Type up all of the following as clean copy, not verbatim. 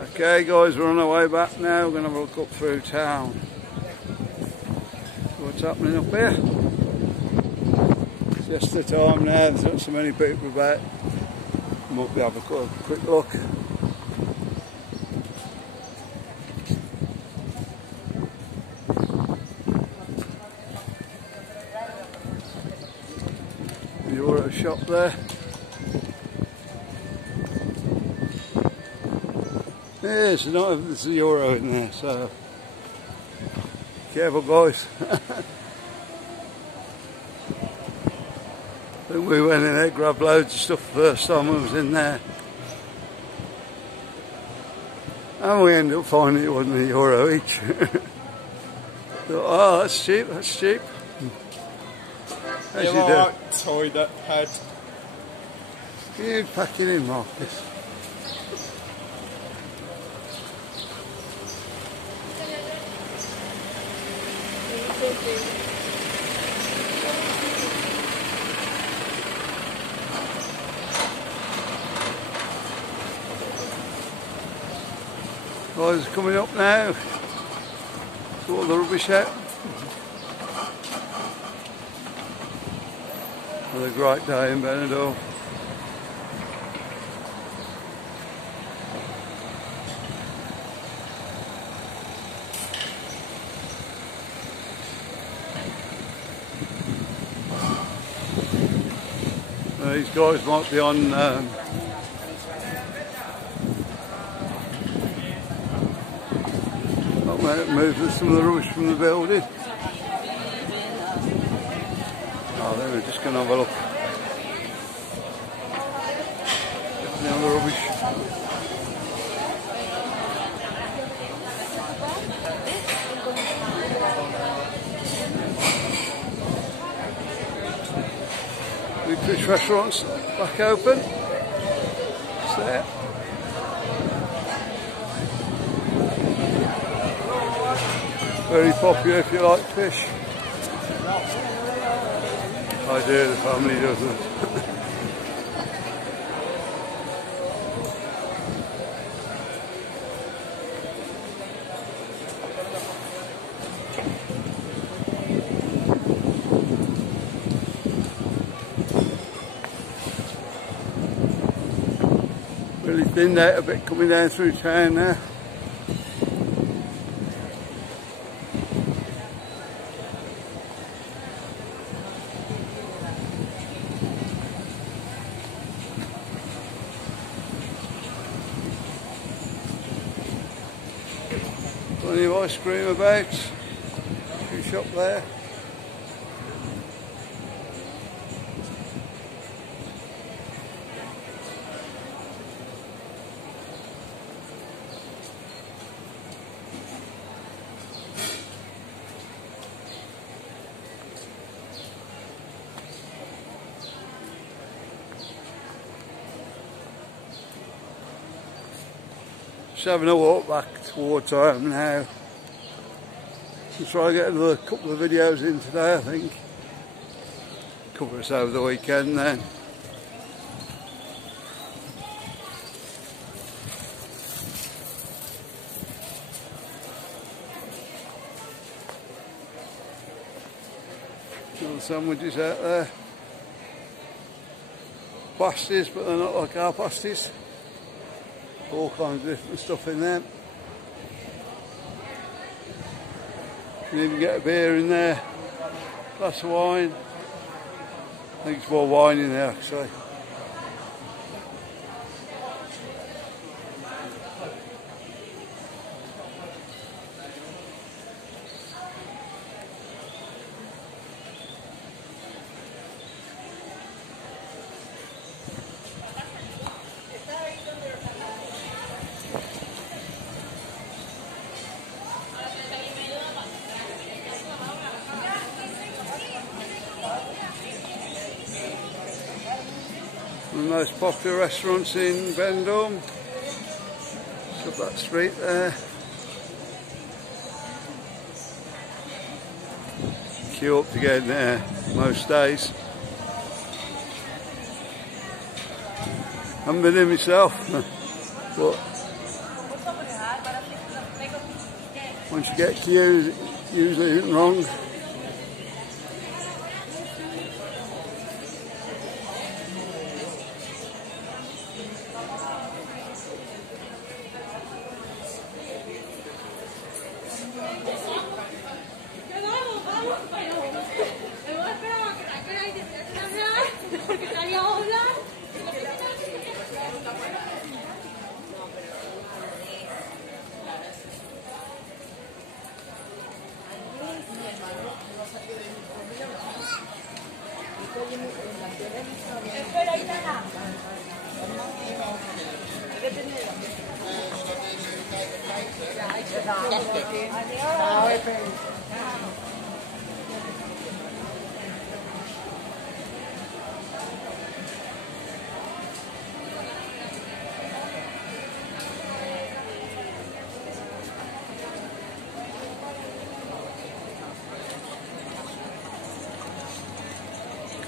Okay guys, we're on our way back now. We're going to have a look up through town. What's happening up here? It's just the time now, there's not so many people about. Might be have a quick look. Euro shop there. Yes, there's a euro in there, so careful guys. I think we went in there, grabbed loads of stuff the first time we was in there. And we ended up finding it wasn't a euro each. Thought, oh, that's cheap, that's cheap. As you do. Like toilet head. You pack it in, Marcus. Guys, coming up now. Sort the rubbish out. Another great day in Benidorm. These guys might be on moving some of the rubbish from the building. Oh, then we're just going to have a look. Definitely on the rubbish. Big fish restaurants back open. It's there. Very popular if you like fish. I do, the family doesn't. Really thinned out a bit coming down through town now. Plenty of ice cream about. Coffee shop there. Just having a walk back towards home now. I'll try to get another couple of videos in today, I think. Cover us over the weekend then. Little sandwiches out there. Pasties, but they're not like our pasties. All kinds of different stuff in there. You can even get a beer in there, glass of wine. I think it's more wine in there actually. One of the most popular restaurants in Benidorm. It's up that street there. Queue up to get in there most days. Haven't been in myself, but Once you get to use, usually isn't wrong.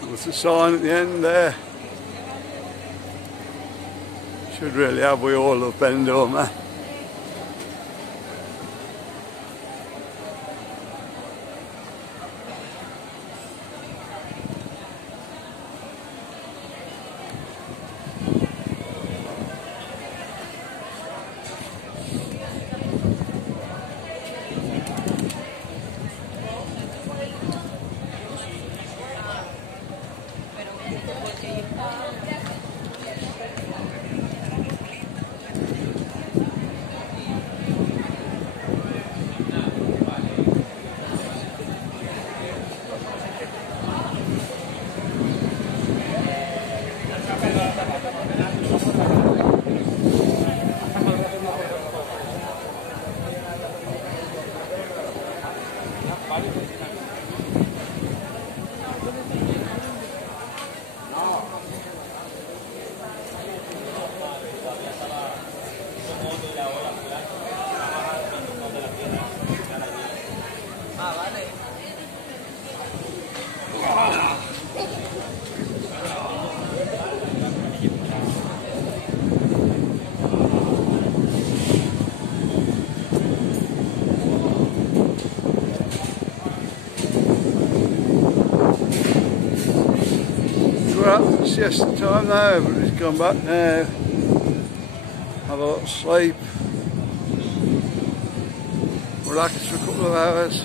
There's a sign at the end there. Should really have we all of Benidorm, eh? Well, it's siesta time now, everybody's gone back now. Have a little sleep. Relax for a couple of hours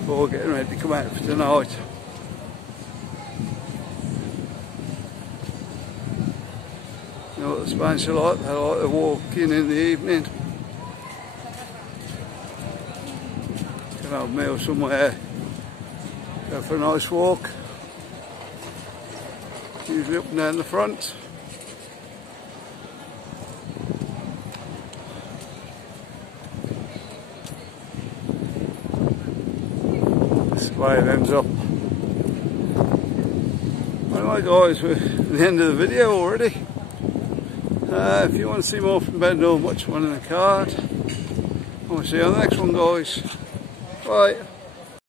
before getting ready to come out for tonight. You know what the Spanish are like? They like to walk in the evening. Can have a meal somewhere, go for a nice walk. Usually up and down the front. This is the way it ends up. Anyway guys, we're at the end of the video already. If you want to see more from Benidorm, watch one in the card. I will see you on the next one guys. Bye.